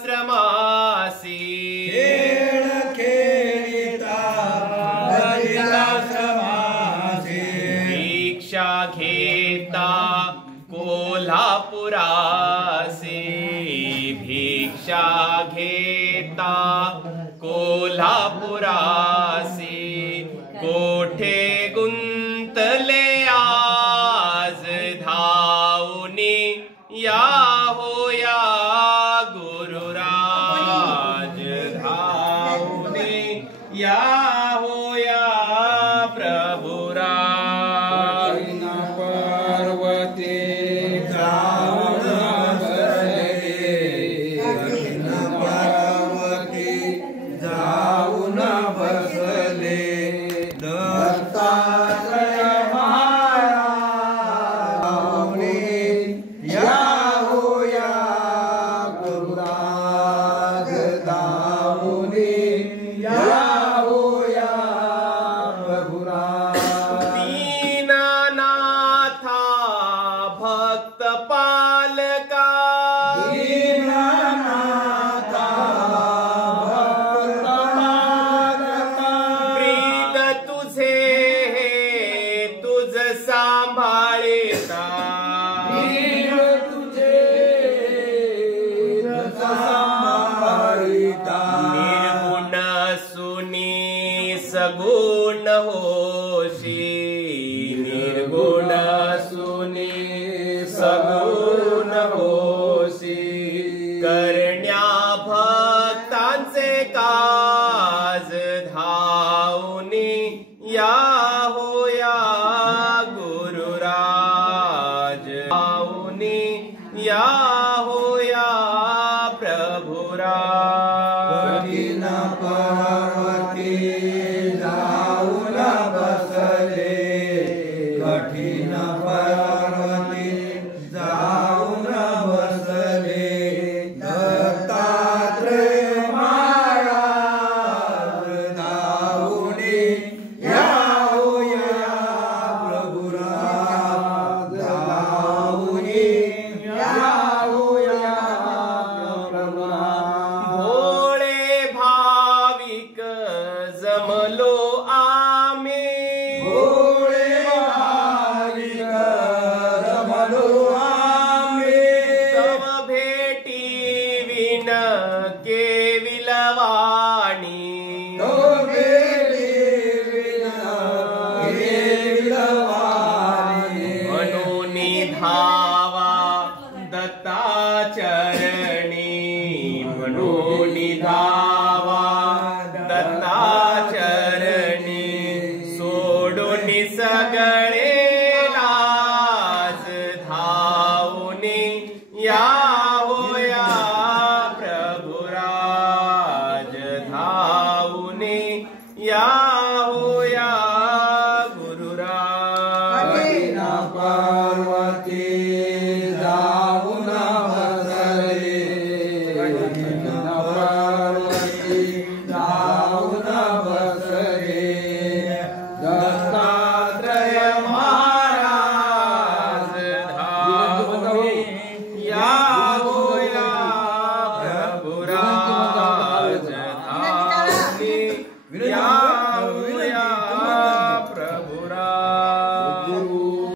बद्रिकाश्रमासी दीक्षा घेता कोल्हापुरासी भिक्षा घेता कोल्हापुरासी कोठे गुंतले आज धावनी या होया या होया प्रभुराज पर्वते जाऊन बसले दत्तात्रय महाराज या होया प्रभुराज दाऊनी या सगुण होशी निर्गुण सुनी सगुण होशी करण्या भक्तांचे काज धावनी या होया गुरुराज धावनी या होया प्रभुराज कठीण पर्वती जाऊन बसले दत्तात्रय महाराज दाऊनी या होया प्रभुराज दाऊनी या होया प्रभुराज भोळे भाविक जमलो आम्ही धावा दत्ताचरणी म्हणून धावा दत्ताचरणी सोडून सगळे लाज धावनी या